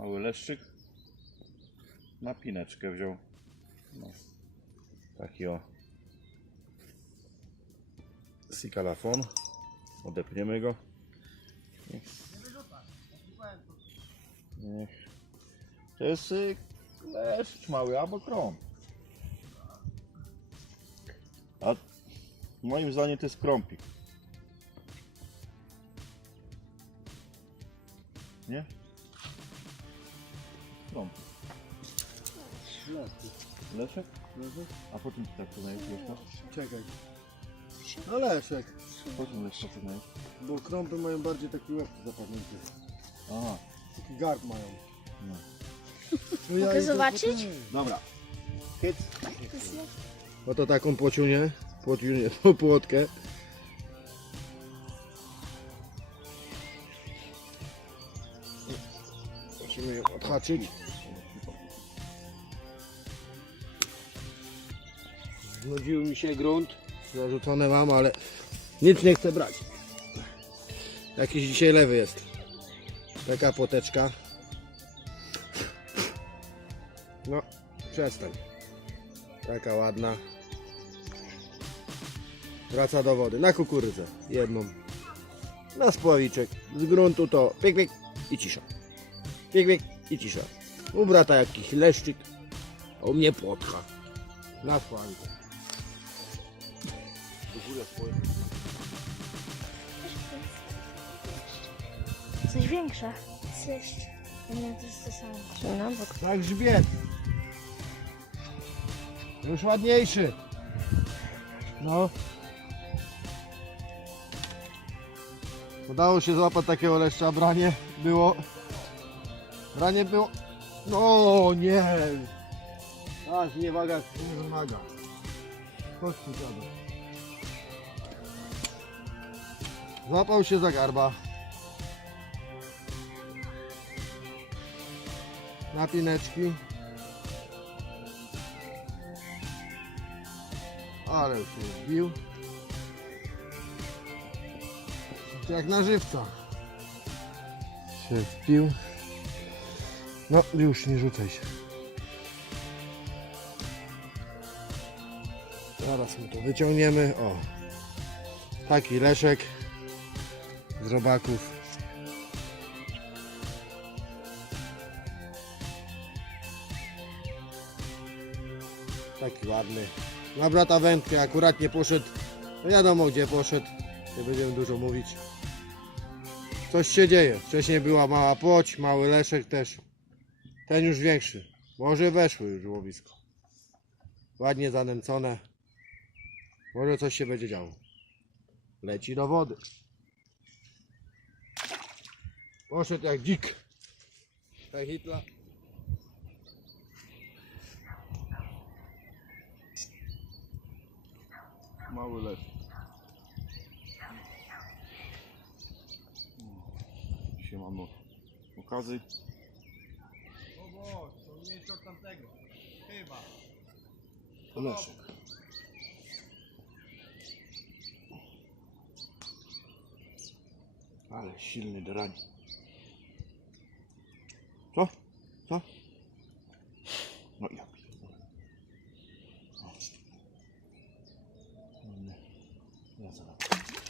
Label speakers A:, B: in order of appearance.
A: Mały leszczyk. Na pineczkę wziął. No. Taki o. Sikalafon. Odepniemy go. Niech. To jest y, leszcz mały albo krąg. A moim zdaniem to jest krąpik. Nie? Krąpik. Leszek? A po czym ty tak poznajesz leszka?
B: Czekaj. No Leszek,
A: Po czym leszka poznajesz?
B: bo krąpy mają bardziej taki łeb zapadnięty.
A: Aha.
B: Taki garb mają.
A: No.
B: No ja
C: Mogę
B: idę
C: zobaczyć?
A: Dobra. Hyc.
B: Oto taką płociunię, płociunię, płotkę. Musimy ją odhaczyć. Znudził mi się grunt. Zarzucone mam, ale nic nie chcę brać. Jakiś dzisiaj lewy jest. Taka płoteczka. No, przestań. Taka ładna. Wraca do wody. Na kukurydzę. Jedną. Na spławiczek. Z gruntu to piek, piek i cisza. Piek, piek i cisza. U brata jakiś leszczyk. A u mnie płotka. Na spławiczek.
A: Do góry swoje.
C: Coś większe. Coś. Nie, to jest to samo. No, bo
B: Tak grzbiet. Już ładniejszy. No. Udało się złapać takiego leszcza. Branie było. Branie było. No nie. Aż nie waga nie wymaga. Chodź tu. Złapał się za garba. Napineczki. Ale się wbił. To jak na żywca. Się wbił. No już nie rzucaj się. Zaraz mu to wyciągniemy. O. Taki leszek z robaków. Taki ładny. Na brata wędkę akurat nie poszedł. No wiadomo gdzie poszedł. Nie będziemy dużo mówić. Coś się dzieje. Wcześniej była mała płoć, mały leszek też. Ten już większy. Może weszły już łowisko. Ładnie zanęcone. Może coś się będzie działo. Leci do wody. Poszedł jak dzik. Jak Hitler.
A: Mały leszcz. Dzisiaj mamy okazy.
B: O, to mniejszy od tamtego. Chyba.
A: Leszek. Ale silny drań. No, no. Not yet. Oh. There's another one.